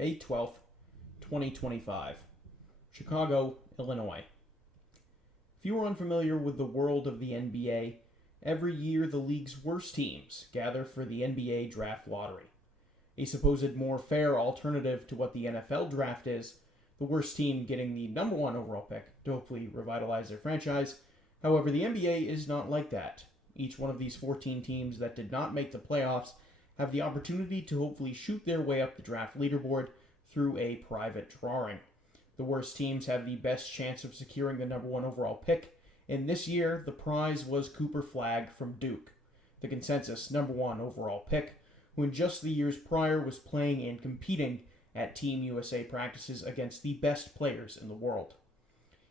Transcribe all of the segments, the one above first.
May 12th, 2025. Chicago, Illinois. If you are unfamiliar with the world of the NBA, every year the league's worst teams gather for the NBA Draft Lottery. A supposed more fair alternative to what the NFL Draft is, the worst team getting the number one overall pick to hopefully revitalize their franchise. However, the NBA is not like that. Each one of these 14 teams that did not make the playoffs have the opportunity to hopefully shoot their way up the draft leaderboard through a private drawing. The worst teams have the best chance of securing the number one overall pick, and this year the prize was Cooper Flagg from Duke, the consensus number one overall pick, who in just the years prior was playing and competing at Team USA practices against the best players in the world.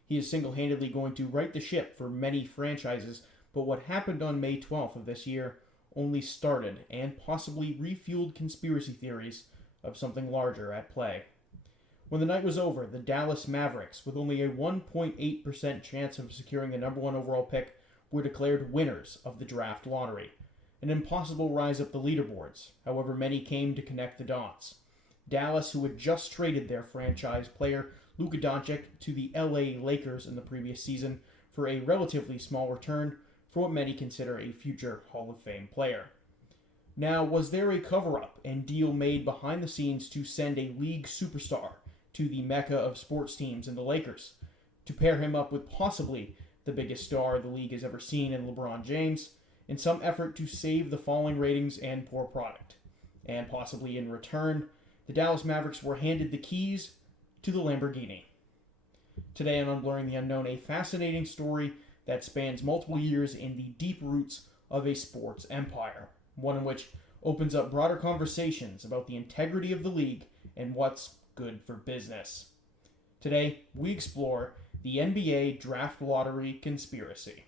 He is single-handedly going to right the ship for many franchises, but what happened on May 12th of this year only started and possibly refueled conspiracy theories of something larger at play. When the night was over, the Dallas Mavericks, with only a 1.8% chance of securing the number one overall pick, were declared winners of the draft lottery. An impossible rise up the leaderboards, however many came to connect the dots. Dallas, who had just traded their franchise player Luka Doncic to the LA Lakers in the previous season for a relatively small return for what many consider a future Hall of Fame player. Now, was there a cover-up and deal made behind the scenes to send a league superstar to the mecca of sports teams in the Lakers, to pair him up with possibly the biggest star the league has ever seen in Lebron James, in some effort to save the falling ratings and poor product? And possibly in return, the Dallas Mavericks were handed the keys to the Lamborghini. Today on Unblurring the Unknown, a fascinating story that spans multiple years in the deep roots of a sports empire, one in which opens up broader conversations about the integrity of the league and what's good for business. Today, we explore the NBA Draft Lottery conspiracy.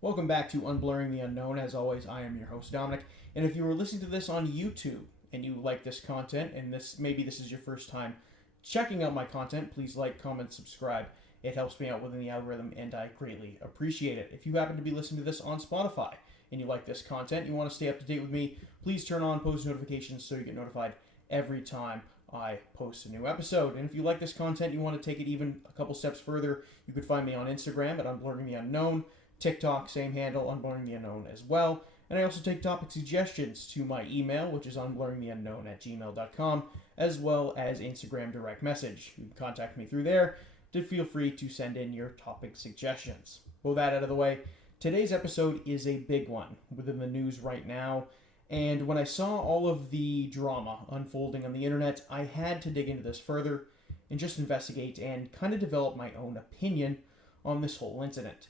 Welcome back to Unblurring the Unknown. As always, I am your host, Dominic. And if you are listening to this on YouTube and you like this content, and maybe this is your first time checking out my content, please like, comment, subscribe. It helps me out within the algorithm, and I greatly appreciate it. If you happen to be listening to this on Spotify and you like this content, you want to stay up to date with me, please turn on post notifications so you get notified every time I post a new episode. And if you like this content, you want to take it even a couple steps further, you could find me on Instagram at Unblurring the Unknown, TikTok, same handle, Unblurring the Unknown as well. And I also take topic suggestions to my email, which is unblurringtheunknown@gmail.com, as well as Instagram direct message. You can contact me through there to feel free to send in your topic suggestions. With that out of the way, today's episode is a big one within the news right now. And when I saw all of the drama unfolding on the internet, I had to dig into this further and just investigate and kind of develop my own opinion on this whole incident.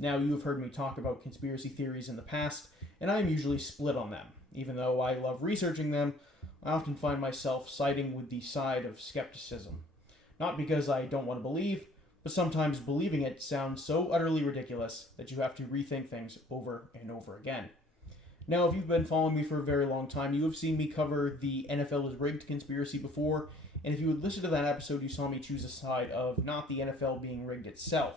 Now, you have heard me talk about conspiracy theories in the past, and I am usually split on them. Even though I love researching them, I often find myself siding with the side of skepticism. Not because I don't want to believe, but sometimes believing it sounds so utterly ridiculous that you have to rethink things over and over again. Now, if you've been following me for a very long time, you have seen me cover the NFL is rigged conspiracy before, and if you would listen to that episode, you saw me choose a side of not the NFL being rigged itself,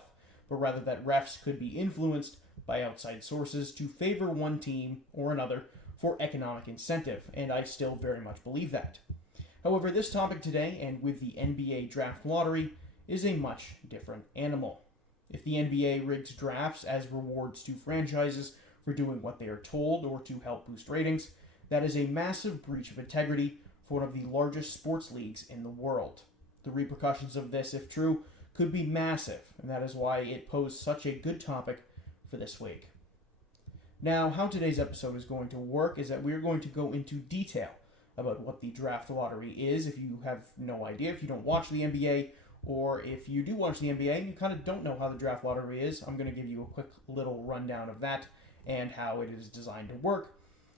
but rather that refs could be influenced by outside sources to favor one team or another for economic incentive, and I still very much believe that. However, this topic today, and with the NBA Draft Lottery, is a much different animal. If the NBA rigs drafts as rewards to franchises for doing what they are told or to help boost ratings, that is a massive breach of integrity for one of the largest sports leagues in the world. The repercussions of this, if true, could be massive, and that is why it posed such a good topic for this week. Now, how today's episode is going to work is that we're going to go into detail about what the draft lottery is, if you have no idea, if you don't watch the NBA, or if you do watch the NBA and you kind of don't know how the draft lottery is, I'm going to give you a quick little rundown of that and how it is designed to work.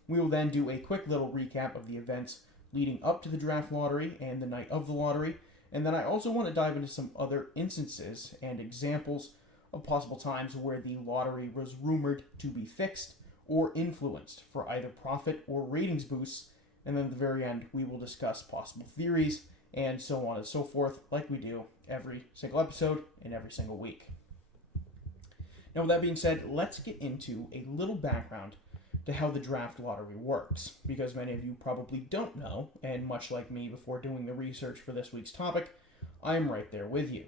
We will then do a quick little recap of the events leading up to the draft lottery and the night of the lottery, and then I also want to dive into some other instances and examples of possible times where the lottery was rumored to be fixed or influenced for either profit or ratings boosts, and then at the very end we will discuss possible theories and so on and so forth, like we do every single episode and every single week. Now, with that being said, let's get into a little background to how the draft lottery works, because many of you probably don't know, and much like me before doing the research for this week's topic, I am right there with you.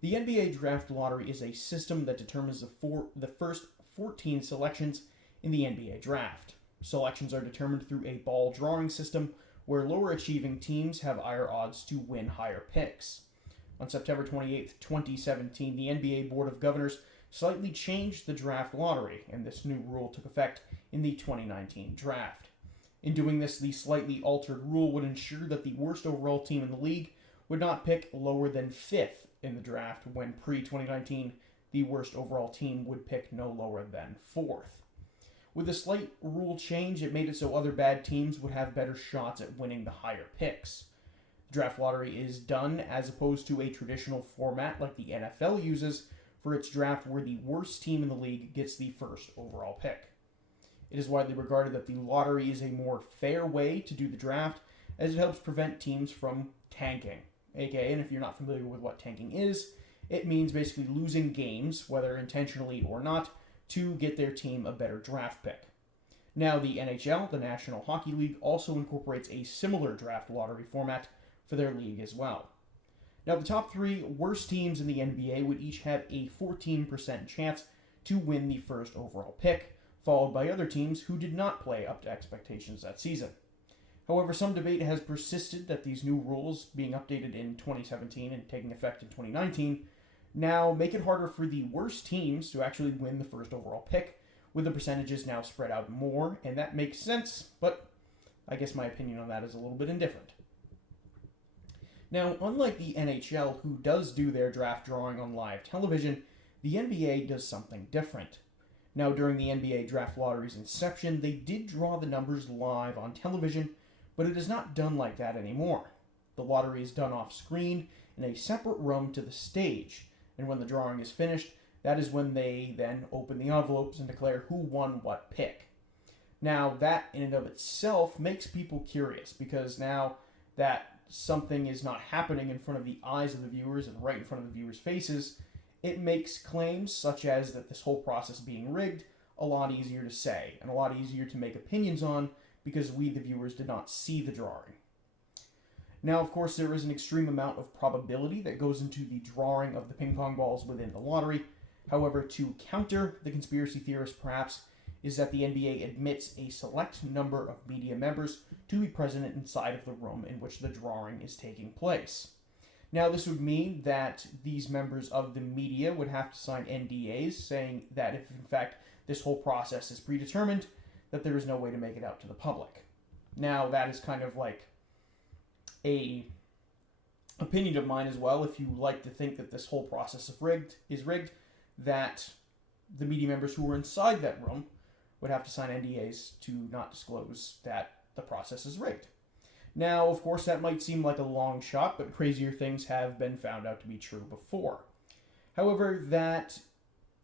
The NBA draft lottery is a system that determines the first 14 selections in the NBA draft. Selections are determined through a ball drawing system where lower achieving teams have higher odds to win higher picks. On September 28, 2017, the NBA Board of Governors slightly changed the draft lottery, and this new rule took effect in the 2019 draft. In doing this, the slightly altered rule would ensure that the worst overall team in the league would not pick lower than 5th in the draft, when pre-2019, the worst overall team would pick no lower than 4th. With a slight rule change, it made it so other bad teams would have better shots at winning the higher picks. The draft lottery is done as opposed to a traditional format like the NFL uses for its draft, where the worst team in the league gets the first overall pick. It is widely regarded that the lottery is a more fair way to do the draft, as it helps prevent teams from tanking. AKA, and if you're not familiar with what tanking is, it means basically losing games, whether intentionally or not, to get their team a better draft pick. Now, the NHL, the National Hockey League, also incorporates a similar draft lottery format for their league as well. Now, the top 3 worst teams in the NBA would each have a 14% chance to win the first overall pick, followed by other teams who did not play up to expectations that season. However, some debate has persisted that these new rules, being updated in 2017 and taking effect in 2019, now make it harder for the worst teams to actually win the first overall pick, with the percentages now spread out more, and that makes sense, but I guess my opinion on that is a little bit indifferent. Now, unlike the NHL, who does do their draft drawing on live television, the NBA does something different. Now, during the NBA draft lottery's inception, they did draw the numbers live on television, but it is not done like that anymore. The lottery is done off screen in a separate room to the stage, and when the drawing is finished, that is when they then open the envelopes and declare who won what pick. Now, that in and of itself makes people curious, because now that something is not happening in front of the eyes of the viewers and right in front of the viewers' faces, it makes claims such as that this whole process being rigged a lot easier to say and a lot easier to make opinions on, because we, the viewers, did not see the drawing. Now, of course, there is an extreme amount of probability that goes into the drawing of the ping pong balls within the lottery. However, to counter the conspiracy theorists, perhaps, is that the NBA admits a select number of media members to be present inside of the room in which the drawing is taking place. Now, this would mean that these members of the media would have to sign NDAs saying that if, in fact, this whole process is predetermined, that there is no way to make it out to the public. Now, that is kind of like a opinion of mine as well. If you like to think that this whole process is rigged, that the media members who were inside that room would have to sign NDAs to not disclose that the process is rigged. Now, of course, that might seem like a long shot, but crazier things have been found out to be true before. However, that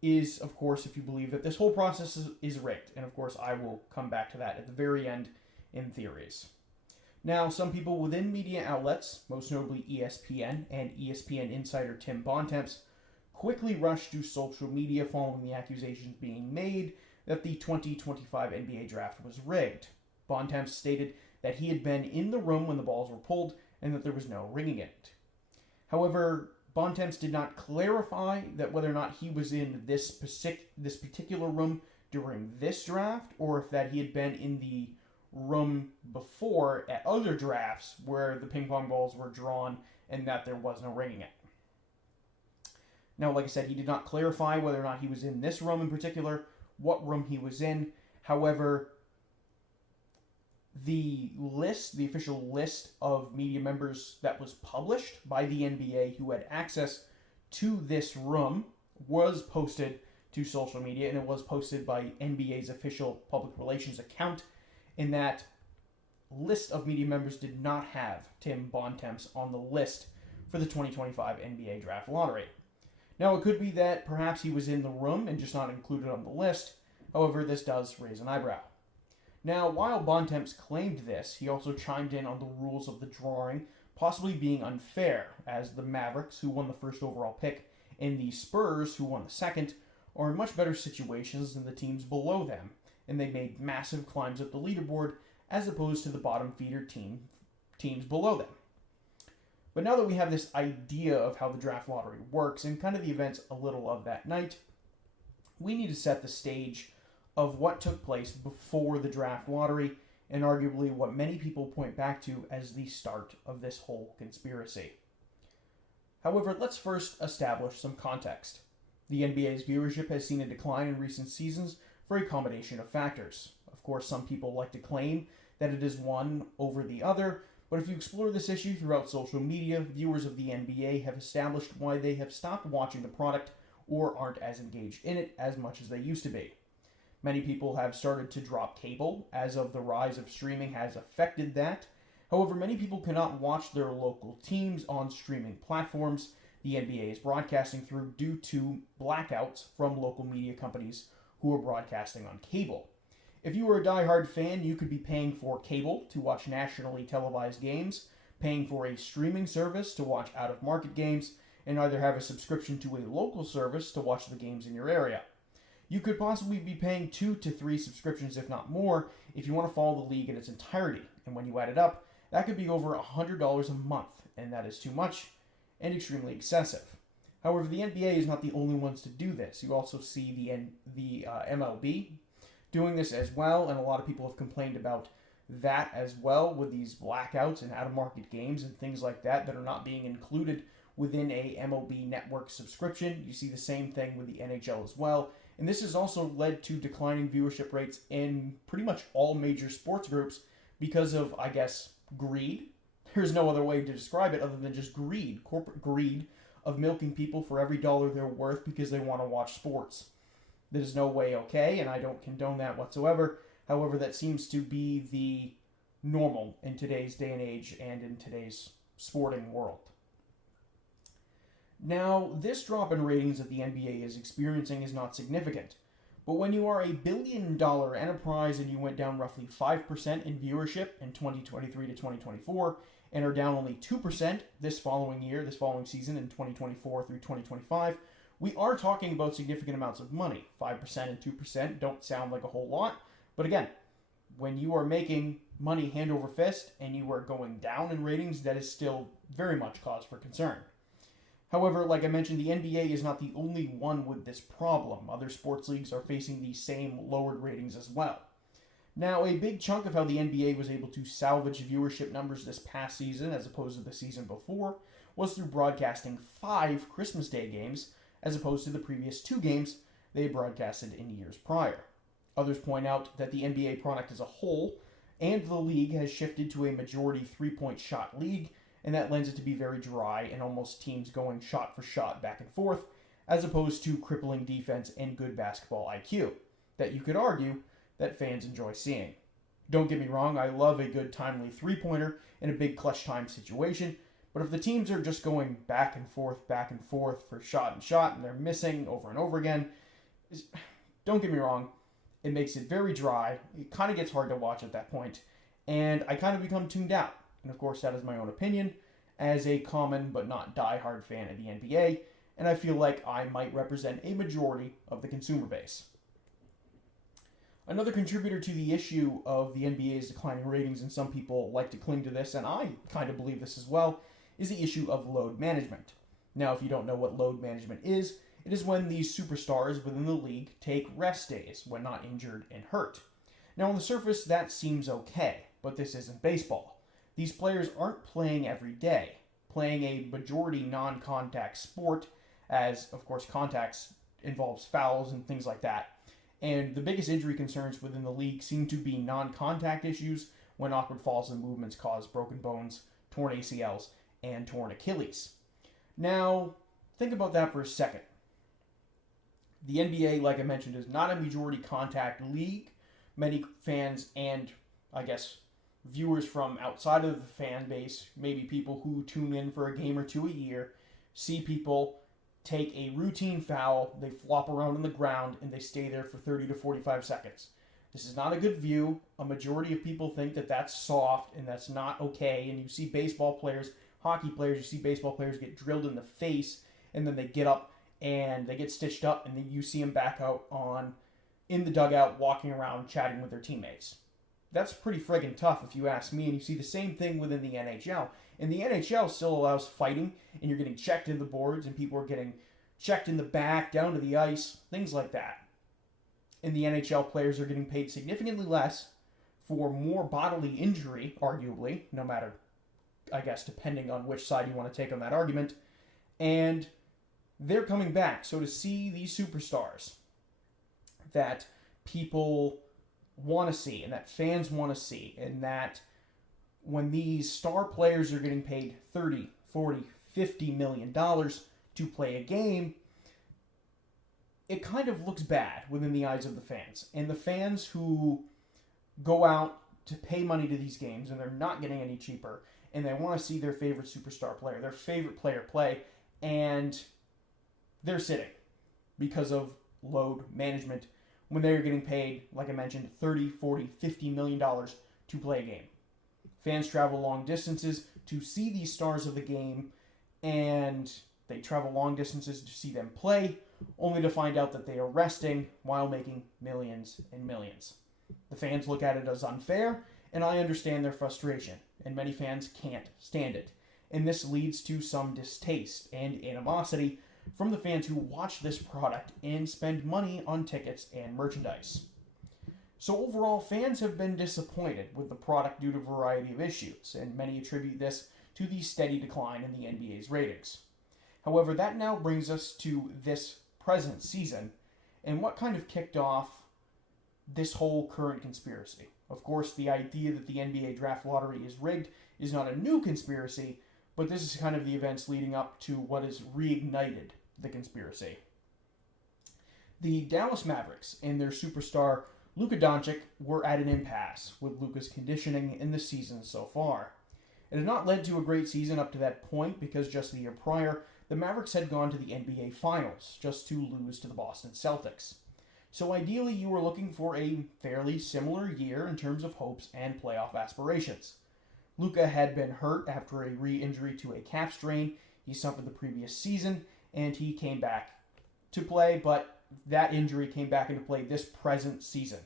is, of course, if you believe that this whole process is rigged. And, of course, I will come back to that at the very end in theories. Now, some people within media outlets, most notably ESPN and ESPN insider Tim Bontemps, quickly rushed to social media following the accusations being made that the 2025 NBA draft was rigged. Bontemps stated that he had been in the room when the balls were pulled and that there was no rigging it. However, Bontemps did not clarify that whether or not he was in this particular room during this draft, or if that he had been in the room before at other drafts where the ping pong balls were drawn and that there was no rigging it. Now, like I said, he did not clarify whether or not he was in this room in particular, what room he was in. However, The official list of media members that was published by the NBA who had access to this room was posted to social media, and it was posted by NBA's official public relations account. In that list of media members did not have Tim Bontemps on the list for the 2025 NBA Draft Lottery. Now, it could be that perhaps he was in the room and just not included on the list. However, this does raise an eyebrow. Now, while Bontemps claimed this, he also chimed in on the rules of the drawing possibly being unfair, as the Mavericks, who won the first overall pick, and the Spurs, who won the second, are in much better situations than the teams below them, and they made massive climbs up the leaderboard as opposed to the bottom feeder teams below them. But now that we have this idea of how the draft lottery works and kind of the events a little of that night, we need to set the stage of what took place before the draft lottery, and arguably what many people point back to as the start of this whole conspiracy. However, let's first establish some context. The NBA's viewership has seen a decline in recent seasons for a combination of factors. Of course, some people like to claim that it is one over the other, but if you explore this issue throughout social media, viewers of the NBA have established why they have stopped watching the product or aren't as engaged in it as much as they used to be. Many people have started to drop cable, as of the rise of streaming has affected that. However, many people cannot watch their local teams on streaming platforms the NBA is broadcasting through due to blackouts from local media companies who are broadcasting on cable. If you were a diehard fan, you could be paying for cable to watch nationally televised games, paying for a streaming service to watch out-of-market games, and either have a subscription to a local service to watch the games in your area. You could possibly be paying 2 to 3 subscriptions, if not more, if you want to follow the league in its entirety. And when you add it up, that could be over $100 a month, and that is too much and extremely excessive. However, the NBA is not the only ones to do this. You also see the MLB doing this as well, and a lot of people have complained about that as well with these blackouts and out-of-market games and things like that that are not being included within a MLB network subscription. You see the same thing with the NHL as well. And this has also led to declining viewership rates in pretty much all major sports groups because of, I guess, greed. There's no other way to describe it other than just greed, corporate greed of milking people for every dollar they're worth because they want to watch sports. That is no way okay, and I don't condone that whatsoever. However, that seems to be the normal in today's day and age and in today's sporting world. Now, this drop in ratings that the NBA is experiencing is not significant, but when you are a billion-dollar enterprise and you went down roughly 5% in viewership in 2023 to 2024 and are down only 2% this following season in 2024 through 2025, we are talking about significant amounts of money. 5% and 2% don't sound like a whole lot, but again, when you are making money hand over fist and you are going down in ratings, that is still very much cause for concern. However, like I mentioned, the NBA is not the only one with this problem. Other sports leagues are facing the same lowered ratings as well. Now, a big chunk of how the NBA was able to salvage viewership numbers this past season, as opposed to the season before, was through broadcasting 5 Christmas Day games, as opposed to the previous 2 games they broadcasted in years prior. Others point out that the NBA product as a whole and the league has shifted to a majority 3-point shot league, and that lends it to be very dry and almost teams going shot for shot back and forth, as opposed to crippling defense and good basketball IQ, that you could argue that fans enjoy seeing. Don't get me wrong, I love a good timely 3-pointer in a big clutch time situation, but if the teams are just going back and forth for shot and shot, and they're missing over and over again, don't get me wrong, it makes it very dry, it kind of gets hard to watch at that point, and I kind of become tuned out. And of course, that is my own opinion as a common but not die-hard fan of the NBA, and I feel like I might represent a majority of the consumer base. Another contributor to the issue of the NBA's declining ratings, and some people like to cling to this, and I kind of believe this as well, is the issue of load management. Now, if you don't know what load management is, it is when these superstars within the league take rest days when not injured and hurt. Now, on the surface, that seems okay, but this isn't baseball. These players aren't playing every day, playing a majority non-contact sport, as, of course, contacts involves fouls and things like that. And the biggest injury concerns within the league seem to be non-contact issues when awkward falls and movements cause broken bones, torn ACLs, and torn Achilles. Now, think about that for a second. The NBA, like I mentioned, is not a majority contact league. Many fans and, I guess, viewers from outside of the fan base, maybe people who tune in for a game or two a year, see people take a routine foul, they flop around on the ground, and they stay there for 30 to 45 seconds. This is not a good view. A majority of people think that that's soft and that's not okay. And you see baseball players, hockey players, you see baseball players get drilled in the face, and then they get up and they get stitched up, and then you see them back out in the dugout walking around chatting with their teammates. That's pretty friggin' tough if you ask me, and you see the same thing within the NHL. And the NHL still allows fighting, and you're getting checked in the boards, and people are getting checked in the back, down to the ice, things like that. And the NHL players are getting paid significantly less for more bodily injury, arguably, no matter, I guess, depending on which side you want to take on that argument. And they're coming back. So to see these superstars that people want to see and that fans want to see, and that when these star players are getting paid $30, $40, $50 million to play a game, it kind of looks bad within the eyes of the fans. And the fans who go out to pay money to these games, and they're not getting any cheaper, and they want to see their favorite superstar player, their favorite player play, and they're sitting because of load management when they're getting paid, like I mentioned, $30, $40, $50 million to play a game. Fans travel long distances to see these stars of the game, and they travel long distances to see them play, only to find out that they are resting while making millions and millions. The fans look at it as unfair, and I understand their frustration, and many fans can't stand it. And this leads to some distaste and animosity from the fans who watch this product and spend money on tickets and merchandise. So overall, fans have been disappointed with the product due to a variety of issues, and many attribute this to the steady decline in the NBA's ratings. However, that now brings us to this present season, and what kind of kicked off this whole current conspiracy. Of course, the idea that the NBA draft lottery is rigged is not a new conspiracy, but this is kind of the events leading up to what has reignited the conspiracy. The Dallas Mavericks and their superstar Luka Doncic were at an impasse with Luka's conditioning in the season so far. It had not led to a great season up to that point because just the year prior, the Mavericks had gone to the NBA Finals just to lose to the Boston Celtics. So ideally, you were looking for a fairly similar year in terms of hopes and playoff aspirations. Luka had been hurt after a re-injury to a calf strain he suffered the previous season, and he came back to play, but that injury came back into play this present season.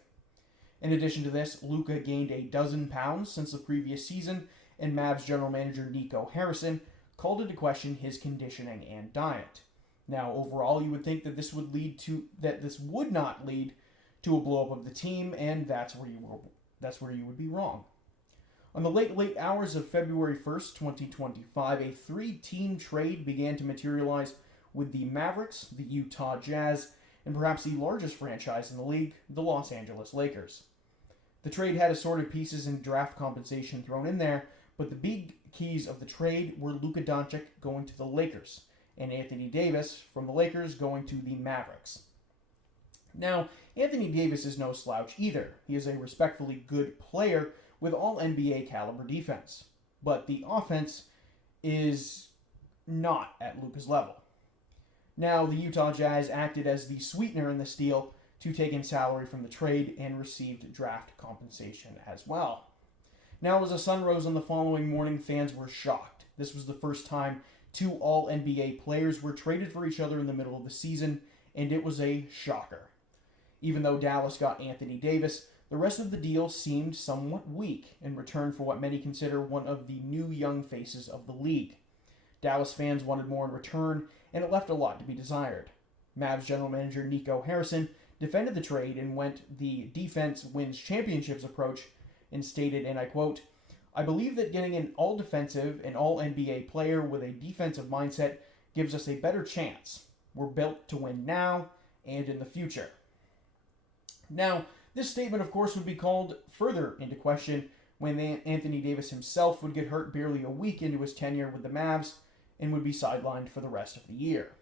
In addition to this, Luka gained a dozen pounds since the previous season, and Mavs general manager Nico Harrison called into question his conditioning and diet. Now, overall, you would think that this would not lead to a blow-up of the team, and that's where you would be wrong. On the late hours of February 1st, 2025, a three-team trade began to materialize with the Mavericks, the Utah Jazz, and perhaps the largest franchise in the league, the Los Angeles Lakers. The trade had assorted pieces and draft compensation thrown in there, but the big keys of the trade were Luka Doncic going to the Lakers, and Anthony Davis from the Lakers going to the Mavericks. Now, Anthony Davis is no slouch either. He is a respectfully good player with all NBA caliber defense, but the offense is not at Luka's level. Now, the Utah Jazz acted as the sweetener in this deal to take in salary from the trade and received draft compensation as well. Now, as the sun rose on the following morning, fans were shocked. This was the first time two all-NBA players were traded for each other in the middle of the season, and it was a shocker. Even though Dallas got Anthony Davis, the rest of the deal seemed somewhat weak in return for what many consider one of the new young faces of the league. Dallas fans wanted more in return, and it left a lot to be desired. Mavs general manager Nico Harrison defended the trade and went the defense wins championships approach and stated, and I quote, "I believe that getting an all-defensive and all-NBA player with a defensive mindset gives us a better chance. We're built to win now and in the future." Now, this statement, of course, would be called further into question when Anthony Davis himself would get hurt barely a week into his tenure with the Mavs and would be sidelined for the rest of the year.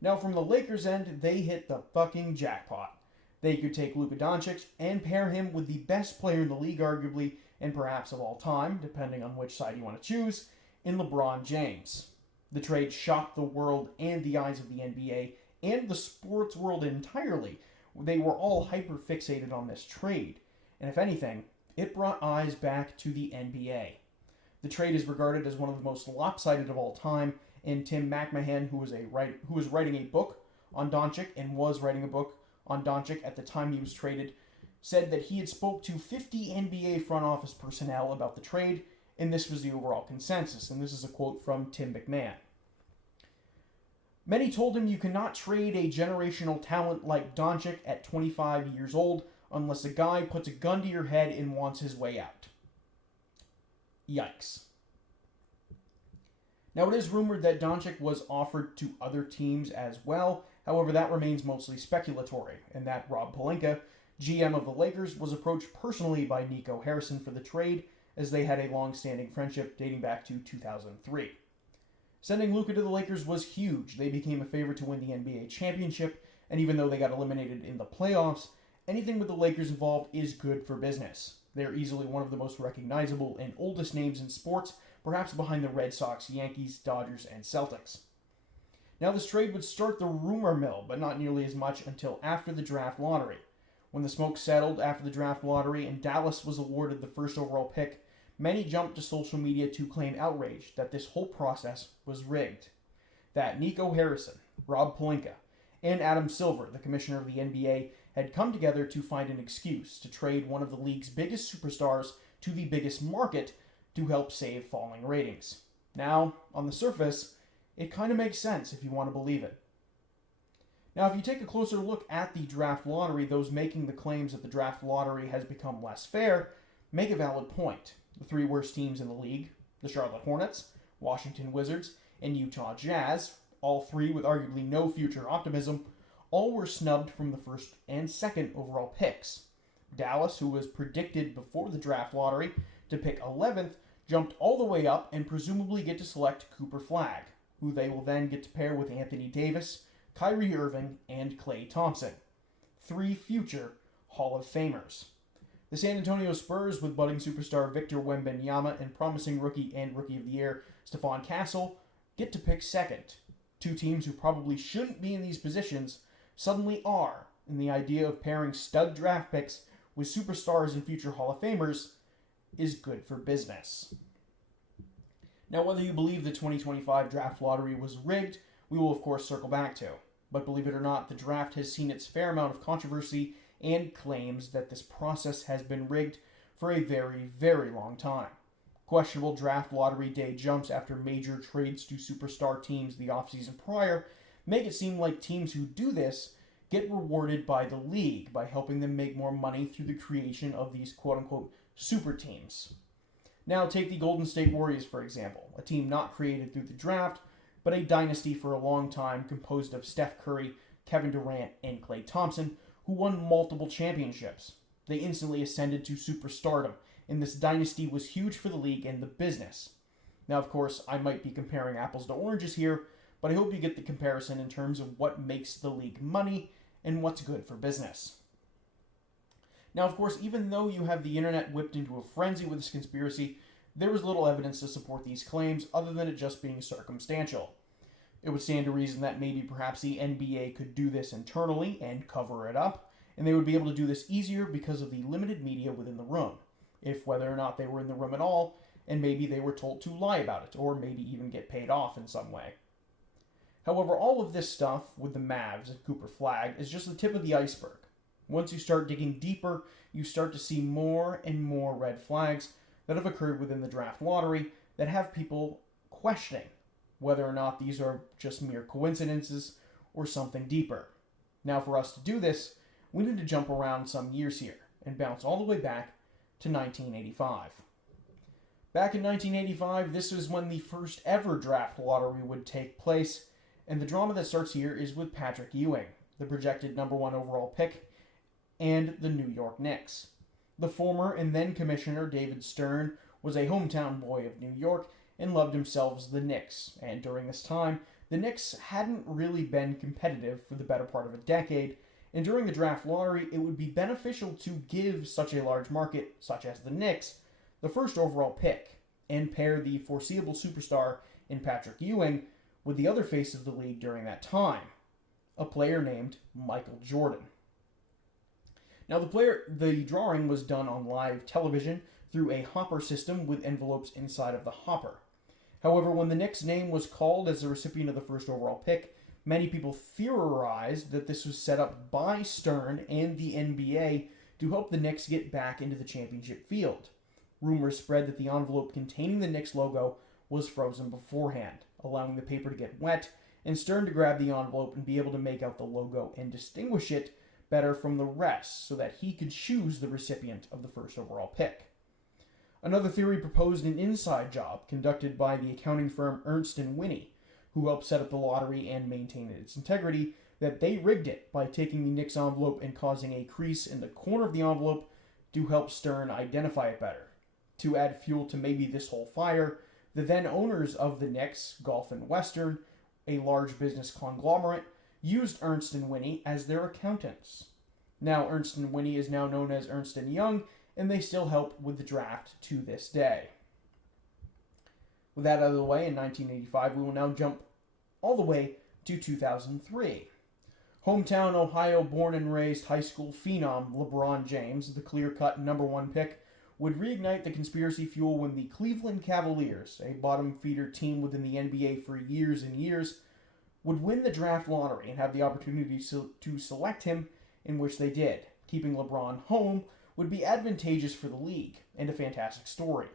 Now, from the Lakers' end, they hit the fucking jackpot. They could take Luka Doncic and pair him with the best player in the league, arguably, and perhaps of all time, depending on which side you want to choose, in LeBron James. The trade shocked the world and the eyes of the NBA and the sports world entirely. They were all hyper-fixated on this trade. And if anything, it brought eyes back to the NBA. The trade is regarded as one of the most lopsided of all time, and Tim McMahon, who was writing a book on Doncic and was writing a book on Doncic at the time he was traded, said that he had spoke to 50 NBA front office personnel about the trade, and this was the overall consensus. And this is a quote from Tim McMahon. Many told him you cannot trade a generational talent like Doncic at 25 years old unless a guy puts a gun to your head and wants his way out. Yikes. Now, it is rumored that Doncic was offered to other teams as well. However, that remains mostly speculatory, and that Rob Pelinka, GM of the Lakers, was approached personally by Nico Harrison for the trade, as they had a long-standing friendship dating back to 2003. Sending Luka to the Lakers was huge. They became a favorite to win the NBA championship, and even though they got eliminated in the playoffs, anything with the Lakers involved is good for business. They're easily one of the most recognizable and oldest names in sports, perhaps behind the Red Sox, Yankees, Dodgers, and Celtics. Now, this trade would start the rumor mill, but not nearly as much until after the draft lottery. When the smoke settled after the draft lottery and Dallas was awarded the first overall pick, many jumped to social media to claim outrage that this whole process was rigged. That Nico Harrison, Rob Pelinka, and Adam Silver, the commissioner of the NBA, had come together to find an excuse to trade one of the league's biggest superstars to the biggest market to help save falling ratings. Now, on the surface, it kind of makes sense if you want to believe it. Now, if you take a closer look at the draft lottery, those making the claims that the draft lottery has become less fair make a valid point. The three worst teams in the league, the Charlotte Hornets, Washington Wizards, and Utah Jazz, all three with arguably no future optimism, all were snubbed from the first and second overall picks. Dallas, who was predicted before the draft lottery to pick 11th, jumped all the way up and presumably get to select Cooper Flagg, who they will then get to pair with Anthony Davis, Kyrie Irving, and Klay Thompson. Three future Hall of Famers. The San Antonio Spurs, with budding superstar Victor Wembanyama and promising rookie and Rookie of the Year Stephon Castle, get to pick second. Two teams who probably shouldn't be in these positions suddenly are, and the idea of pairing stud draft picks with superstars and future Hall of Famers is good for business. Now, whether you believe the 2025 draft lottery was rigged, we will of course circle back to. But believe it or not, the draft has seen its fair amount of controversy and claims that this process has been rigged for a very, very long time. Questionable draft lottery day jumps after major trades to superstar teams the offseason prior make it seem like teams who do this get rewarded by the league by helping them make more money through the creation of these quote-unquote super teams. Now take the Golden State Warriors, for example, a team not created through the draft, but a dynasty for a long time composed of Steph Curry, Kevin Durant, and Klay Thompson, who won multiple championships. They instantly ascended to superstardom, and this dynasty was huge for the league and the business. Now, of course, I might be comparing apples to oranges here, but I hope you get the comparison in terms of what makes the league money and what's good for business. Now, of course, even though you have the internet whipped into a frenzy with this conspiracy, there was little evidence to support these claims other than it just being circumstantial. It would stand to reason that maybe perhaps the NBA could do this internally and cover it up, and they would be able to do this easier because of the limited media within the room, if whether or not they were in the room at all, and maybe they were told to lie about it, or maybe even get paid off in some way. However, all of this stuff with the Mavs and Cooper Flagg is just the tip of the iceberg. Once you start digging deeper, you start to see more and more red flags that have occurred within the draft lottery that have people questioning whether or not these are just mere coincidences or something deeper. Now, for us to do this, we need to jump around some years here and bounce all the way back to 1985. Back in 1985, this was when the first ever draft lottery would take place, and the drama that starts here is with Patrick Ewing, the projected number one overall pick, and the New York Knicks. The former and then commissioner David Stern was a hometown boy of New York and loved himself as the Knicks, and during this time, the Knicks hadn't really been competitive for the better part of a decade, and during the draft lottery, it would be beneficial to give such a large market, such as the Knicks, the first overall pick, and pair the foreseeable superstar in Patrick Ewing with the other face of the league during that time, a player named Michael Jordan. Now, the drawing was done on live television through a hopper system with envelopes inside of the hopper. However, when the Knicks' name was called as the recipient of the first overall pick, many people theorized that this was set up by Stern and the NBA to help the Knicks get back into the championship field. Rumors spread that the envelope containing the Knicks logo was frozen beforehand, allowing the paper to get wet and Stern to grab the envelope and be able to make out the logo and distinguish it better from the rest so that he could choose the recipient of the first overall pick. Another theory proposed an inside job conducted by the accounting firm Ernst & Winnie, who helped set up the lottery and maintain its integrity, that they rigged it by taking the Knicks envelope and causing a crease in the corner of the envelope to help Stern identify it better. To add fuel to maybe this whole fire, the then owners of the Knicks, Gulf and Western, a large business conglomerate, used Ernst & Winnie as their accountants. Now Ernst & Winnie is now known as Ernst & Young, and they still help with the draft to this day. With that out of the way, in 1985, we will now jump all the way to 2003. Hometown Ohio born and raised high school phenom LeBron James, the clear-cut number one pick, would reignite the conspiracy fuel when the Cleveland Cavaliers, a bottom-feeder team within the NBA for years and years, would win the draft lottery and have the opportunity to select him, in which they did. Keeping LeBron home would be advantageous for the league, and a fantastic story.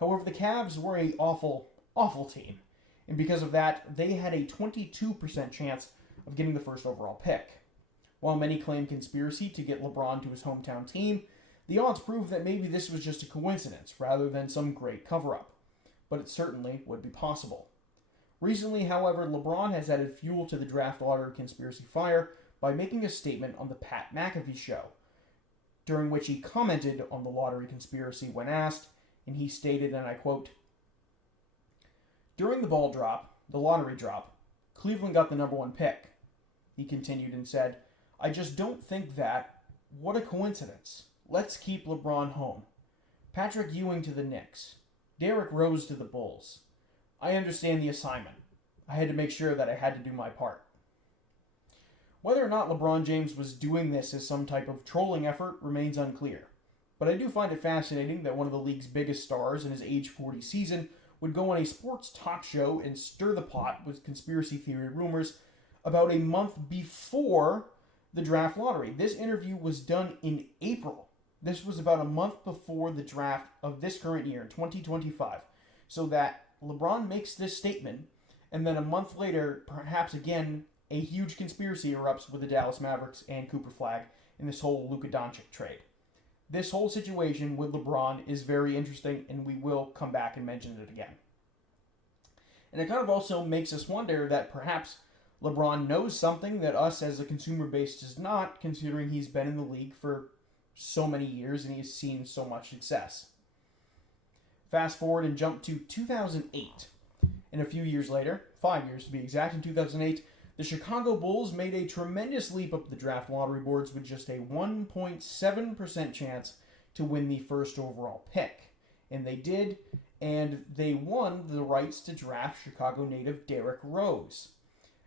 However, the Cavs were an awful, awful team, and because of that, they had a 22% chance of getting the first overall pick. While many claim conspiracy to get LeBron to his hometown team, the odds prove that maybe this was just a coincidence rather than some great cover-up, but it certainly would be possible. Recently, however, LeBron has added fuel to the draft lottery conspiracy fire by making a statement on the Pat McAfee show, during which he commented on the lottery conspiracy when asked, and he stated, and I quote, "During the ball drop, the lottery drop, Cleveland got the number one pick." He continued and said, "I just don't think that. What a coincidence. Let's keep LeBron home. Patrick Ewing to the Knicks. Derrick Rose to the Bulls. I understand the assignment. I had to make sure that I had to do my part." Whether or not LeBron James was doing this as some type of trolling effort remains unclear. But I do find it fascinating that one of the league's biggest stars in his age 40 season would go on a sports talk show and stir the pot with conspiracy theory rumors about a month before the draft lottery. This interview was done in April. This was about a month before the draft of this current year, 2025. So that LeBron makes this statement, and then a month later, perhaps again, a huge conspiracy erupts with the Dallas Mavericks and Cooper Flag in this whole Luka Doncic trade. This whole situation with LeBron is very interesting, and we will come back and mention it again. And it kind of also makes us wonder that perhaps LeBron knows something that us as a consumer base does not, considering he's been in the league for so many years and he's seen so much success. Fast forward and jump to 2008. And a few years later, 5 years to be exact, in 2008, the Chicago Bulls made a tremendous leap up the draft lottery boards with just a 1.7% chance to win the first overall pick. And they did, and they won the rights to draft Chicago native Derrick Rose.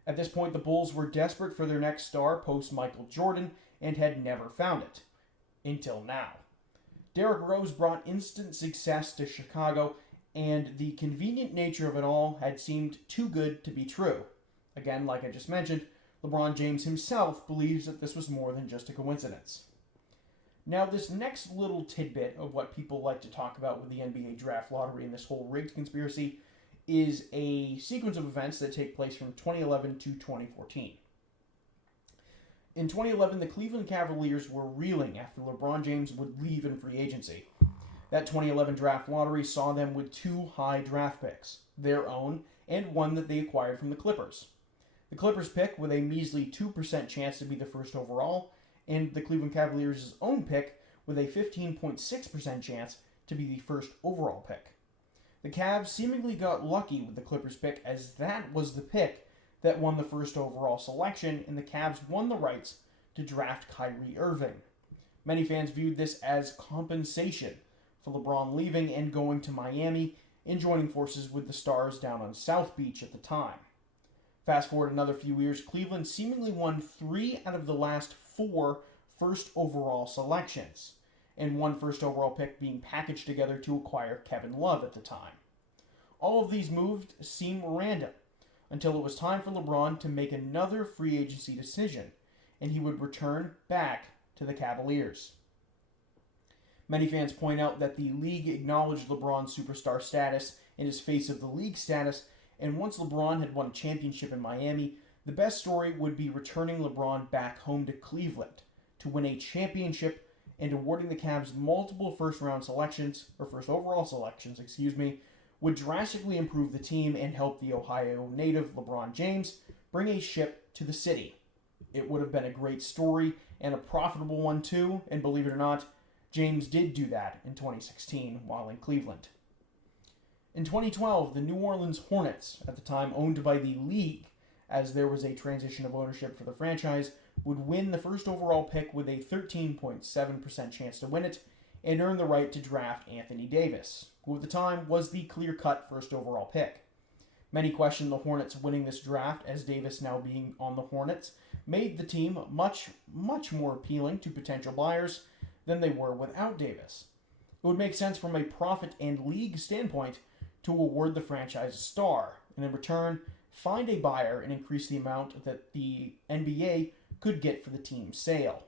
At this point, the Bulls were desperate for their next star post-Michael Jordan and had never found it. Until now. Derrick Rose brought instant success to Chicago, and the convenient nature of it all had seemed too good to be true. Again, like I just mentioned, LeBron James himself believes that this was more than just a coincidence. Now, this next little tidbit of what people like to talk about with the NBA draft lottery and this whole rigged conspiracy is a sequence of events that take place from 2011 to 2014. In 2011, the Cleveland Cavaliers were reeling after LeBron James would leave in free agency. That 2011 draft lottery saw them with 2 high draft picks, their own and one that they acquired from the Clippers. The Clippers pick with a measly 2% chance to be the first overall, and the Cleveland Cavaliers' own pick with a 15.6% chance to be the first overall pick. The Cavs seemingly got lucky with the Clippers pick, as that was the pick that won the first overall selection, and the Cavs won the rights to draft Kyrie Irving. Many fans viewed this as compensation for LeBron leaving and going to Miami and joining forces with the Stars down on South Beach at the time. Fast forward another few years, Cleveland seemingly won 3 out of the last 4 first overall selections, and one first overall pick being packaged together to acquire Kevin Love at the time. All of these moves seemed random, until it was time for LeBron to make another free agency decision, and he would return back to the Cavaliers. Many fans point out that the league acknowledged LeBron's superstar status and his face of the league status, and once LeBron had won a championship in Miami, the best story would be returning LeBron back home to Cleveland to win a championship and awarding the Cavs multiple first overall selections, would drastically improve the team and help the Ohio native LeBron James bring a ship to the city. It would have been a great story and a profitable one too, and believe it or not, James did do that in 2016 while in Cleveland. In 2012, the New Orleans Hornets, at the time owned by the league, as there was a transition of ownership for the franchise, would win the first overall pick with a 13.7% chance to win it and earn the right to draft Anthony Davis, who at the time was the clear-cut first overall pick. Many questioned the Hornets winning this draft, as Davis now being on the Hornets made the team much more appealing to potential buyers than they were without Davis. It would make sense from a profit and league standpoint to award the franchise a star, and in return, find a buyer and increase the amount that the NBA could get for the team's sale.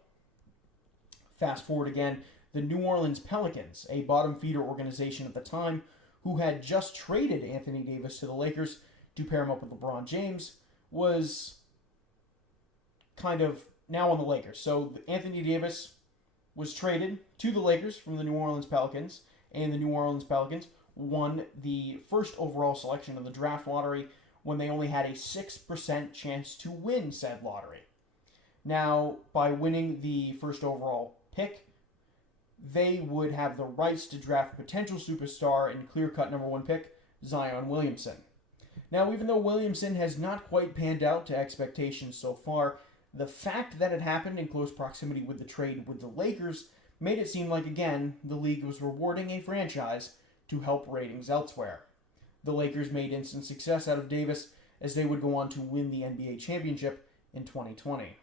Fast forward again, the New Orleans Pelicans, a bottom feeder organization at the time, who had just traded Anthony Davis to the Lakers to pair him up with LeBron James, was kind of now on the Lakers. So Anthony Davis was traded to the Lakers from the New Orleans Pelicans, and the New Orleans Pelicans won the first overall selection of the draft lottery when they only had a 6% chance to win said lottery. Now, by winning the first overall pick, they would have the rights to draft potential superstar and clear-cut number 1 pick, Zion Williamson. Now, even though Williamson has not quite panned out to expectations so far, the fact that it happened in close proximity with the trade with the Lakers made it seem like, again, the league was rewarding a franchise to help ratings elsewhere. The Lakers made instant success out of Davis, as they would go on to win the NBA championship in 2020.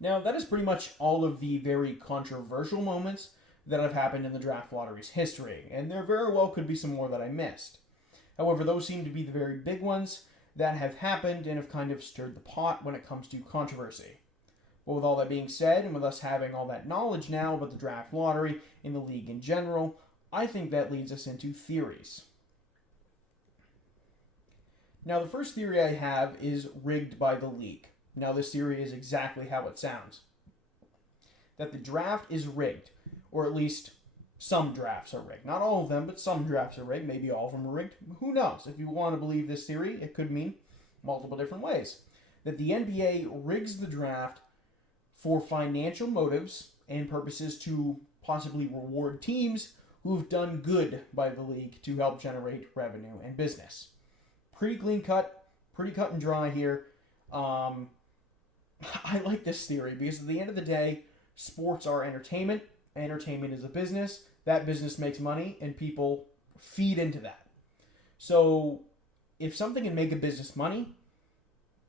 Now, that is pretty much all of the very controversial moments that have happened in the draft lottery's history, and there very well could be some more that I missed. However, those seem to be the very big ones that have happened and have kind of stirred the pot when it comes to controversy. But with all that being said, and with us having all that knowledge now about the draft lottery and the league in general, I think that leads us into theories. Now, the first theory I have is rigged by the league. Now, this theory is exactly how it sounds. That the draft is rigged, or at least some drafts are rigged. Not all of them, but some drafts are rigged. Maybe all of them are rigged. Who knows? If you want to believe this theory, it could mean multiple different ways. That the NBA rigs the draft for financial motives and purposes to possibly reward teams who've done good by the league to help generate revenue and business. Pretty clean cut, pretty cut and dry here. I like this theory because at the end of the day, sports are entertainment. Entertainment is a business. That business makes money and people feed into that. So if something can make a business money,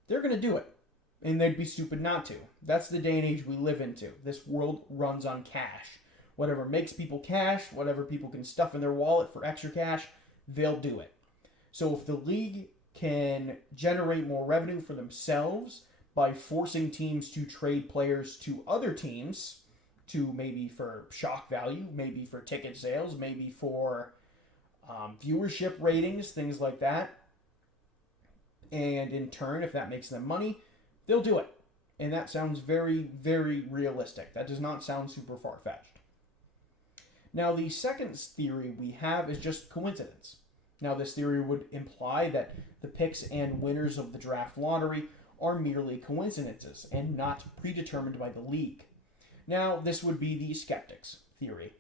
they're going to do it. And they'd be stupid not to. That's the day and age we live into. This world runs on cash. Whatever makes people cash, whatever people can stuff in their wallet for extra cash, they'll do it. So if the league can generate more revenue for themselves by forcing teams to trade players to other teams, to maybe for shock value, maybe for ticket sales, maybe for viewership ratings, things like that, and in turn, if that makes them money, they'll do it. And that sounds very, very realistic. That does not sound super far-fetched. Now, the second theory we have is just coincidence. Now, this theory would imply that the picks and winners of the draft lottery are merely coincidences and not predetermined by the league. Now, this would be the skeptics' theory.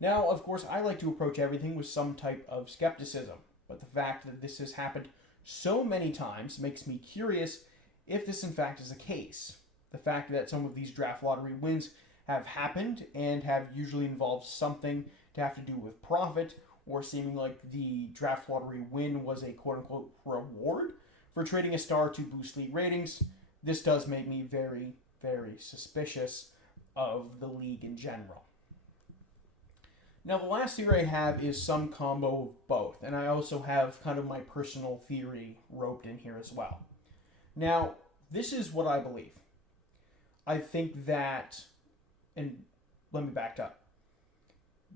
Now, of course, I like to approach everything with some type of skepticism, but the fact that this has happened so many times makes me curious if this in fact is the case. The fact that some of these draft lottery wins have happened and have usually involved something to have to do with profit, or seeming like the draft lottery win was a quote-unquote reward for trading a star to boost league ratings, this does make me very, very suspicious of the league in general. Now, the last theory I have is some combo of both, and I also have kind of my personal theory roped in here as well. Now, this is what I believe. I think that, and let me back up.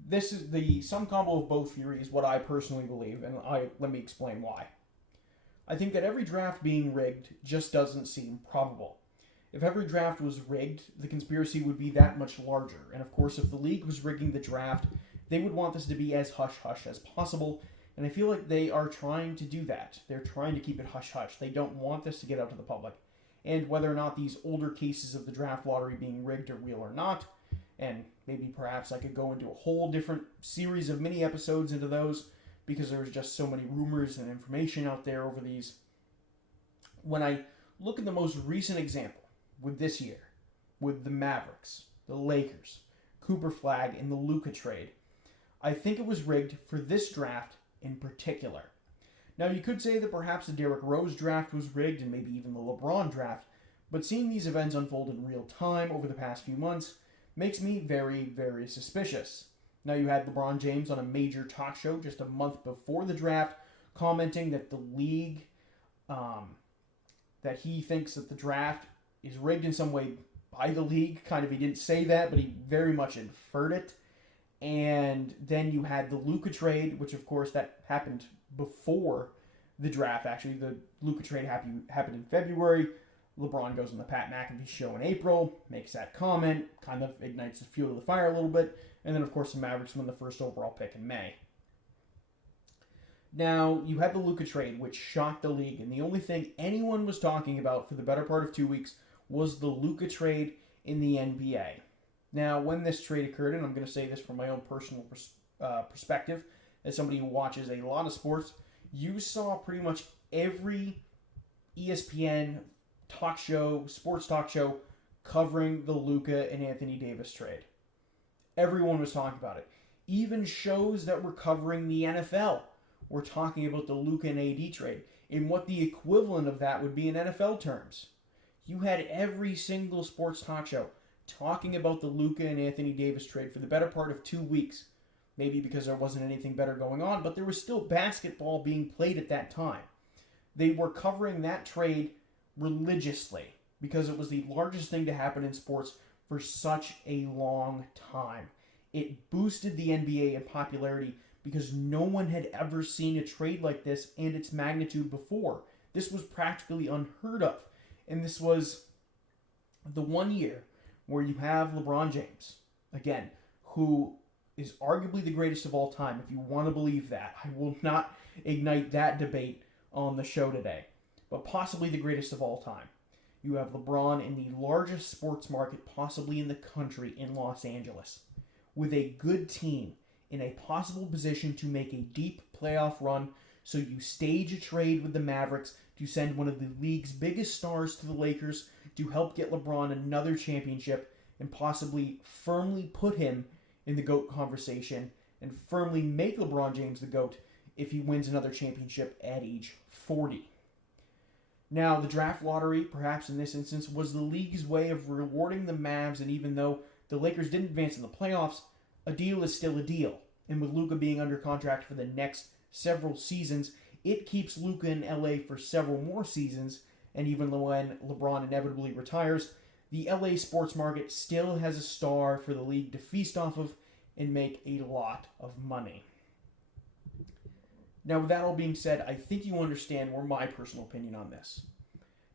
This is the some combo of both theory is what I personally believe, and let me explain why. I think that every draft being rigged just doesn't seem probable. If every draft was rigged, the conspiracy would be that much larger, and of course, if the league was rigging the draft, they would want this to be as hush-hush as possible, and I feel like they are trying to do that. They're trying to keep it hush-hush. They don't want this to get out to the public. And whether or not these older cases of the draft lottery being rigged are real or not, and maybe perhaps I could go into a whole different series of mini episodes into those, because there's just so many rumors and information out there over these. When I look at the most recent example with this year, with the Mavericks, the Lakers, Cooper Flag, and the Luka trade, I think it was rigged for this draft in particular. Now, you could say that perhaps the Derrick Rose draft was rigged and maybe even the LeBron draft, but seeing these events unfold in real time over the past few months makes me very, very suspicious. Now, you had LeBron James on a major talk show just a month before the draft commenting that the league, that he thinks that the draft is rigged in some way by the league. Kind of, he didn't say that, but he very much inferred it. And then you had the Luka trade, which of course that happened before the draft. Actually, the Luka trade happened in February. LeBron goes on the Pat McAfee show in April, makes that comment, kind of ignites the fuel of the fire a little bit, and then of course the Mavericks win the first overall pick in May. Now, you had the Luka trade, which shocked the league, and the only thing anyone was talking about for the better part of 2 weeks was the Luka trade in the NBA. Now, when this trade occurred, and I'm going to say this from my own personal perspective, as somebody who watches a lot of sports, you saw pretty much every ESPN talk show, sports talk show, covering the Luka and Anthony Davis trade. Everyone was talking about it. Even shows that were covering the NFL were talking about the Luka and AD trade and what the equivalent of that would be in NFL terms. You had every single sports talk show talking about the Luka and Anthony Davis trade for the better part of 2 weeks. Maybe because there wasn't anything better going on, but there was still basketball being played at that time. They were covering that trade religiously because it was the largest thing to happen in sports for such a long time. It boosted the NBA in popularity because no one had ever seen a trade like this and its magnitude before. This was practically unheard of. And this was the 1 year where you have LeBron James, again, who is arguably the greatest of all time, if you want to believe that. I will not ignite that debate on the show today, but possibly the greatest of all time. You have LeBron in the largest sports market possibly in the country in Los Angeles, with a good team in a possible position to make a deep playoff run, so you stage a trade with the Mavericks to send one of the league's biggest stars to the Lakers to help get LeBron another championship and possibly firmly put him in the GOAT conversation and firmly make LeBron James the GOAT if he wins another championship at age 40. Now, the draft lottery, perhaps in this instance, was the league's way of rewarding the Mavs, and even though the Lakers didn't advance in the playoffs, a deal is still a deal. And with Luka being under contract for the next several seasons, it keeps Luka in LA for several more seasons, and even when LeBron inevitably retires, the LA sports market still has a star for the league to feast off of and make a lot of money. Now, with that all being said, I think you understand more my personal opinion on this.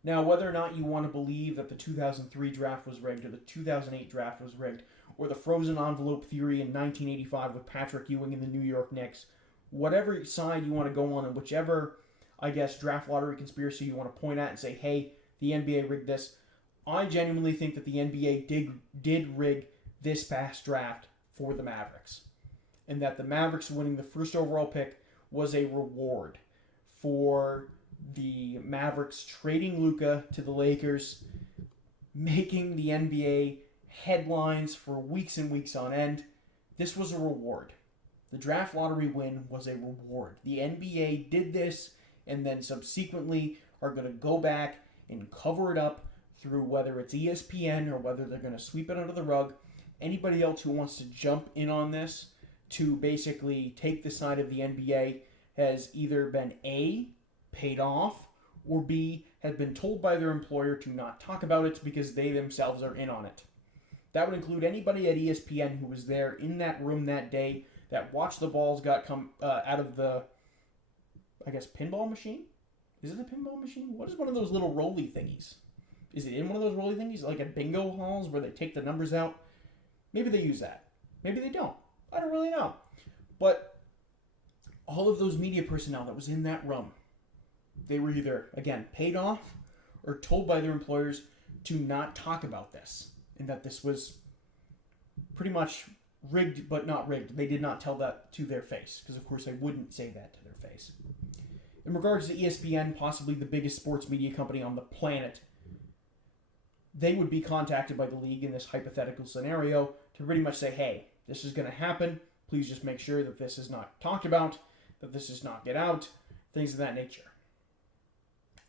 Now, whether or not you want to believe that the 2003 draft was rigged or the 2008 draft was rigged, or the frozen envelope theory in 1985 with Patrick Ewing and the New York Knicks, whatever side you want to go on and whichever, I guess, draft lottery conspiracy you want to point at and say, hey, the NBA rigged this, I genuinely think that the NBA did rig this past draft for the Mavericks, and that the Mavericks winning the first overall pick was a reward for the Mavericks trading Luka to the Lakers, making the NBA headlines for weeks and weeks on end. This was a reward. The draft lottery win was a reward. The NBA did this and then subsequently are going to go back and cover it up through whether it's ESPN or whether they're going to sweep it under the rug. Anybody else who wants to jump in on this to basically take the side of the NBA has either been A, paid off, or B, has been told by their employer to not talk about it because they themselves are in on it. That would include anybody at ESPN who was there in that room that day that watched the balls come out of the, I guess, pinball machine? Is it a pinball machine? What is one of those little rolly thingies? Is it in one of those rolly thingies, like at bingo halls where they take the numbers out? Maybe they use that. Maybe they don't. I don't really know. But all of those media personnel that was in that room, they were either, again, paid off or told by their employers to not talk about this. And that this was pretty much rigged, but not rigged. They did not tell that to their face, because of course they wouldn't say that to their face. In regards to ESPN, possibly the biggest sports media company on the planet, they would be contacted by the league in this hypothetical scenario to pretty much say, hey, this is going to happen. Please just make sure that this is not talked about, that this does not get out, things of that nature.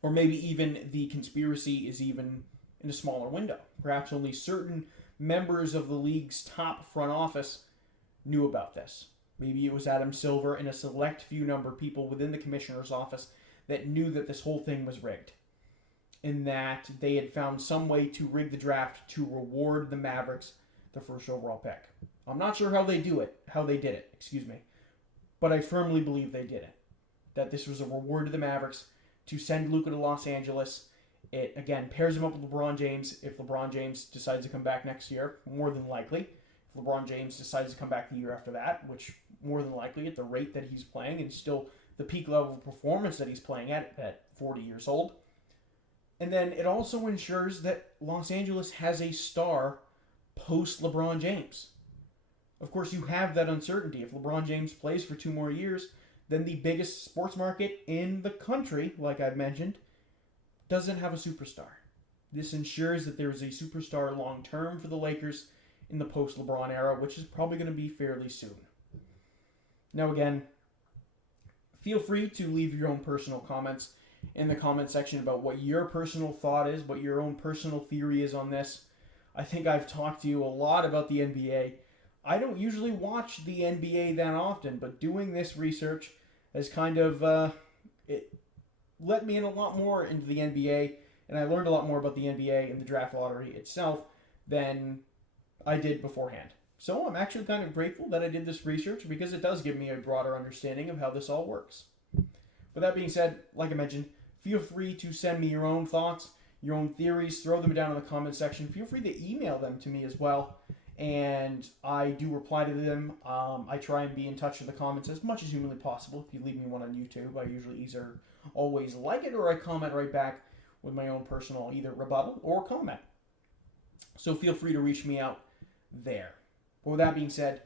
Or maybe even the conspiracy is even in a smaller window. Perhaps only certain members of the league's top front office knew about this. Maybe it was Adam Silver and a select few number of people within the commissioner's office that knew that this whole thing was rigged, in that they had found some way to rig the draft to reward the Mavericks the first overall pick. I'm not sure how they did it, but I firmly believe they did it. That this was a reward to the Mavericks to send Luka to Los Angeles. It, again, pairs him up with LeBron James. If LeBron James decides to come back next year, more than likely. If LeBron James decides to come back the year after that, which more than likely at the rate that he's playing and still the peak level of performance that he's playing at 40 years old. And then it also ensures that Los Angeles has a star post LeBron James. Of course, you have that uncertainty. If LeBron James plays for 2 more years, then the biggest sports market in the country, like I've mentioned, doesn't have a superstar. This ensures that there is a superstar long-term for the Lakers in the post-LeBron era, which is probably going to be fairly soon. Now again, feel free to leave your own personal comments in the comment section about what your personal thought is, what your own personal theory is on this. I think I've talked to you a lot about the NBA. I don't usually watch the NBA that often, but doing this research has kind of it let me in a lot more into the NBA, and I learned a lot more about the NBA and the draft lottery itself than I did beforehand. So I'm actually kind of grateful that I did this research because it does give me a broader understanding of how this all works. With that being said, like I mentioned, feel free to send me your own thoughts, your own theories, throw them down in the comment section. Feel free to email them to me as well, and I do reply to them. I try and be in touch with the comments as much as humanly possible. If you leave me one on YouTube, I usually either always like it or I comment right back with my own personal either rebuttal or comment. So feel free to reach me out there. But with that being said,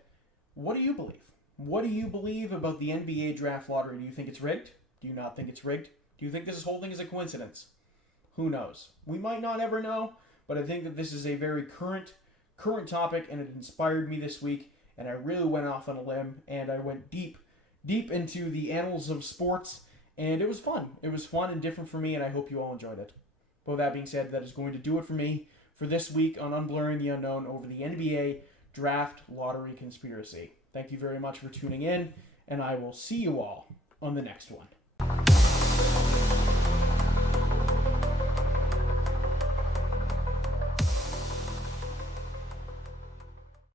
what do you believe? What do you believe about the NBA draft lottery? Do you think it's rigged? Do you not think it's rigged? Do you think this whole thing is a coincidence? Who knows? We might not ever know, but I think that this is a very current topic, and it inspired me this week, and I really went off on a limb, and I went deep into the annals of sports, and it was fun. It was fun and different for me, and I hope you all enjoyed it. But with that being said, that is going to do it for me for this week on Unblurring the Unknown over the NBA Draft Lottery Conspiracy. Thank you very much for tuning in, and I will see you all on the next one.